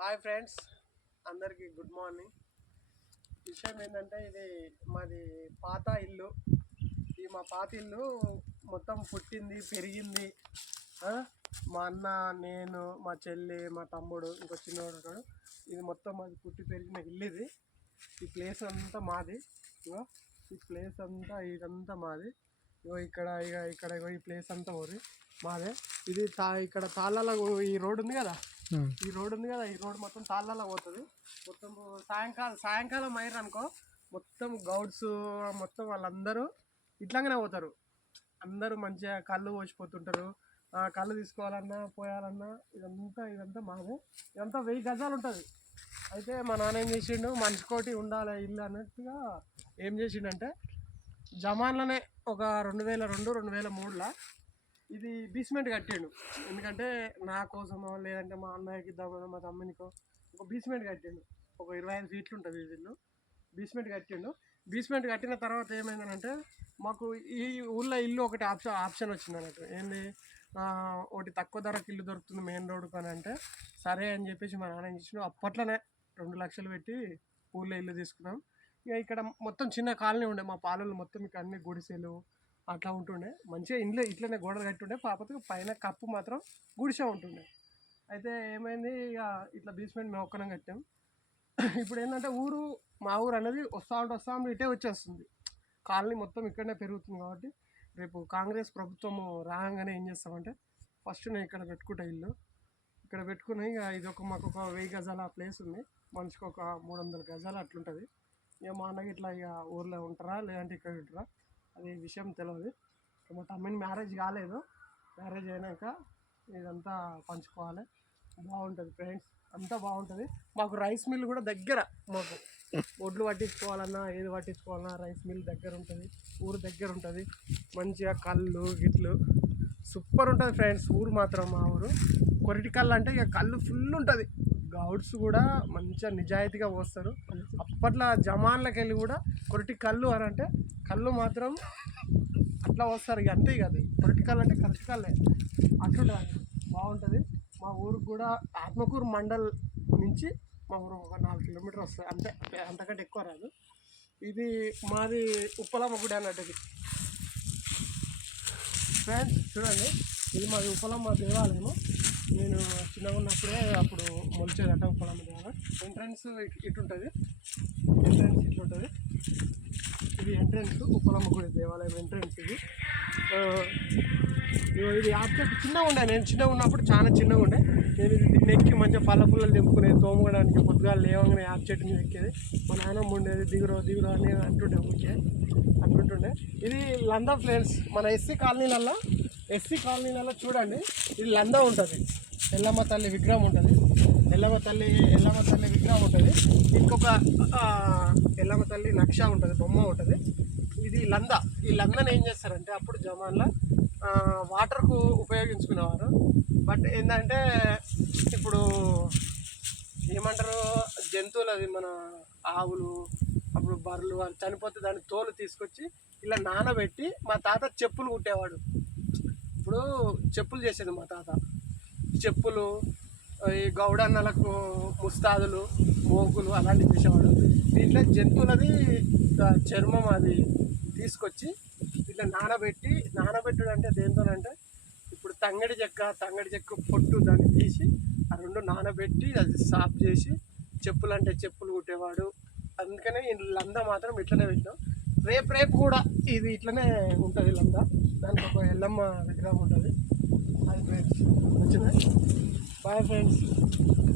Hi friends అందరికీ good morning విషయం ఏంటంటే ఇది మాది పాత ఇల్లు. ఈ మా పాత ఇల్లు మొత్తం పుట్టింది పెరిగింది. మా అన్న నేను మా చెల్లి మా తమ్ముడు ఇంకో చిన్నవాడు ఉన్నాడు. ఇది మొత్తం మాది పుట్టి పెరిగిన ఇల్లు ఇది. ఈ ప్లేస్ అంతా మాది. ఇగో ఈ ప్లేస్ అంతా ఇదంతా మాది. ఇగో ఇక్కడ ఇక ఇక్కడ ఇగో ఈ ప్లేస్ అంతా ఊరి మాదే. ఇది తా ఇక్కడ తాళాల ఈ రోడ్ ఉంది కదా? ఈ రోడ్ ఉంది కదా ఈ రోడ్ మొత్తం తాళ్ళలో పోతుంది. మొత్తం సాయంకాలం సాయంకాలం అయ్యారు అనుకో మొత్తం గౌడ్స్ మొత్తం వాళ్ళందరూ ఇట్లాగనే పోతారు. అందరూ మంచిగా కళ్ళు పోసిపోతుంటారు. కళ్ళు తీసుకోవాలన్నా పోయాలన్నా ఇదంతా ఇదంతా మాదే. ఇదంతా వెయ్యి గజాలు ఉంటుంది. అయితే మా నాన్న ఏం చేసిండు మనిషికోటి ఉండాలి ఇల్లు అన్నట్టుగా ఏం చేసిండంటే జమాన్లోనే ఒక రెండు వేల రెండు రెండు వేల మూడులో ఇది బీస్మెంట్ కట్టిండు. ఎందుకంటే నా కోసమో లేదంటే మా అన్నయ్యకి ఇద్దామనో మా తమ్మునికో ఒక బీస్మెంట్ కట్టిండు. ఒక ఇరవై ఐదు ఫీట్లు ఉంటుంది ఈ బీస్మెంట్ కట్టిండు. బీస్మెంట్ కట్టిన తర్వాత ఏమైందంటే మాకు ఈ ఊళ్ళో ఇల్లు ఒకటి ఆప్షన్ ఆప్షన్ వచ్చింది అన్నట్టు ఏంది ఒకటి తక్కువ ధరకు ఇల్లు దొరుకుతుంది మెయిన్ రోడ్డుకు అని అంటే సరే అని చెప్పేసి మా నాన్న ఏం చేసిండు అప్పట్లోనే రెండు లక్షలు పెట్టి ఊళ్ళో ఇల్లు తీసుకున్నాం. ఇక ఇక్కడ మొత్తం చిన్న కాలనీ ఉండే మా పాలలు మొత్తం ఇక్కడ అన్ని గుడిసెలు అట్లా ఉంటుండే. మంచిగా ఇంట్లో ఇట్లనే గోడలు కట్టుండే. కాకపోతే పైన కప్పు మాత్రం గుడిసె ఉంటుండే. అయితే ఏమైంది? ఇక ఇట్లా బేస్మెంట్ మేము ఒక్కరం కట్టాం. ఇప్పుడు ఏంటంటే ఊరు మా ఊరు అనేది వస్తా ఉంటే వస్తా ఉంటే ఇటే వచ్చేస్తుంది. కాలనీ మొత్తం ఇక్కడనే పెరుగుతుంది కాబట్టి రేపు కాంగ్రెస్ ప్రభుత్వము రాగానే ఏం చేస్తామంటే ఫస్ట్ నేను ఇక్కడ పెట్టుకుంటా ఇల్లు. ఇక్కడ పెట్టుకుని ఇక ఇది ఒక మాకు ఒక వెయ్యి గజాల ప్లేస్ ఉంది. మనిషికి ఒక మూడు వందల గజాలు అట్లుంటుంది. ఇక మా అన్నకి ఇట్లా ఇక ఊర్లో ఉంటారా? లేదంటే ఇక్కడ ఉంటారా? అది విషయం తెలియదు మా తమ్మిని మ్యారేజ్ కాలేదు. మ్యారేజ్ అయినాక ఇదంతా పంచుకోవాలి. బాగుంటుంది ఫ్రెండ్స్ అంతా బాగుంటుంది. మాకు రైస్ మిల్ కూడా దగ్గర మాకు. ఒడ్లు పట్టించుకోవాలన్నా ఏది పట్టించుకోవాలన్నా రైస్ మిల్ దగ్గర ఉంటుంది. ఊరు దగ్గర ఉంటుంది. మంచిగా కళ్ళు గిట్లు. సూపర్ ఉంటుంది ఫ్రెండ్స్ ఊరు మాత్రం మా ఊరు. కొరిటి కళ్ళు అంటే ఇక కళ్ళు ఫుల్ ఉంటుంది. గౌడ్స్ కూడా మంచిగా నిజాయితీగా పోస్తారు. అప్పట్లో జమాన్లకు వెళ్ళి కూడా కొరిటి కళ్ళు అని అంటే కళ్ళు మాత్రం అట్లా వస్తారు ఇక అంతే కాదు కొరిటి కళ్ళు అంటే కరెక్ట్ కళ్ళే. అట్లుంటుంది. బాగుంటుంది. మా ఊరికి కూడా ఆత్మకూరు మండల్ నుంచి మా ఊరు ఒక నాలుగు కిలోమీటర్ వస్తుంది అంతే. అంతకంటే ఎక్కువ రాదు. ఇది మాది ఉప్పలమ్మ గుడి అన్నట్టు ఇది. ఫ్రెండ్స్ చూడండి. ఇది మాది ఉప్పలమ్మ దేవాలయము. నేను చిన్నగా ఉన్నప్పుడే అప్పుడు మొలిచేదట పొలం దేవాలయం ఎంట్రన్స్ ఇటుంటుంది ఎంట్రన్స్ ఇట్లా ఉంటుంది ఇది ఎంట్రన్స్ ఉప్పలమ్మ గుడి దేవాలయం ఎంట్రన్స్ ఇది. ఇది ఆబ్జెక్ట్ చిన్నగా ఉండే. నేను చిన్నగా ఉన్నప్పుడు చాలా చిన్నగా ఉండే. నేను ఇది దీన్ని ఎక్కి మంచిగా పళ్ళ పుల్లలు తెంపుకునేది తోముకోవడానికి పొద్దుగా లేవగానే యాప్ చెట్టు మీద ఎక్కేది. మా నాన్నమ్మ ఉండేది దిగురో దిగురో అని అంటుండే ఊరికే. అంటుంటుండే ఇది లందా ఫ్రెండ్స్ మన ఎస్సీ కాలనీలలో ఎస్సీ కాలనీలలో చూడండి ఇది లందా ఉంటుంది. ఎల్లమ్మ తల్లి విగ్రహం ఉంటుంది. ఎల్లమ్మ తల్లి ఎల్లమ్మ తల్లి విగ్రహం ఉంటుంది. ఇంకొక ఎల్లమ్మ తల్లి నక్ష ఉంటుంది బొమ్మ ఉంటుంది. ఇది లంద. ఈ లందని ఏం చేస్తారంటే అప్పుడు జమాన్లో వాటర్కు ఉపయోగించుకునేవారు. బట్ ఏంటంటే ఇప్పుడు ఏమంటారు జంతువులు అది మన ఆవులు అప్పుడు బర్రెలు చనిపోతే దాని తోలు తీసుకొచ్చి ఇలా నానబెట్టి మా తాత చెప్పులు కుట్టేవాడు. ఇప్పుడు చెప్పులు చేసేది మా తాత. చెప్పులు ఈ గౌడన్నలకు ముస్తాదులు మోకులు అలాంటివి చేసేవాడు. దీంట్లో జంతువులది చర్మం అది తీసుకొచ్చి ఇట్లా నానబెట్టి నానబెట్టడం అంటే దేంతోనంటే ఇప్పుడు తంగడి చెక్క తంగడి చెక్క పొట్టు దాన్ని తీసి ఆ రెండు నానబెట్టి అది సాఫ్ చేసి చెప్పులు అంటే చెప్పులు కుట్టేవాడు. అందుకనే ఈ మాత్రం ఇట్లనే పెట్టినాం. రేపు రేపు కూడా ఇది ఇట్లనే ఉంటుంది లంద దానికి ఒక ఎల్లమ్మ విగ్రహం ఉంటుంది. అది ఫ్రెండ్స్. వచ్చిందా? Bye friends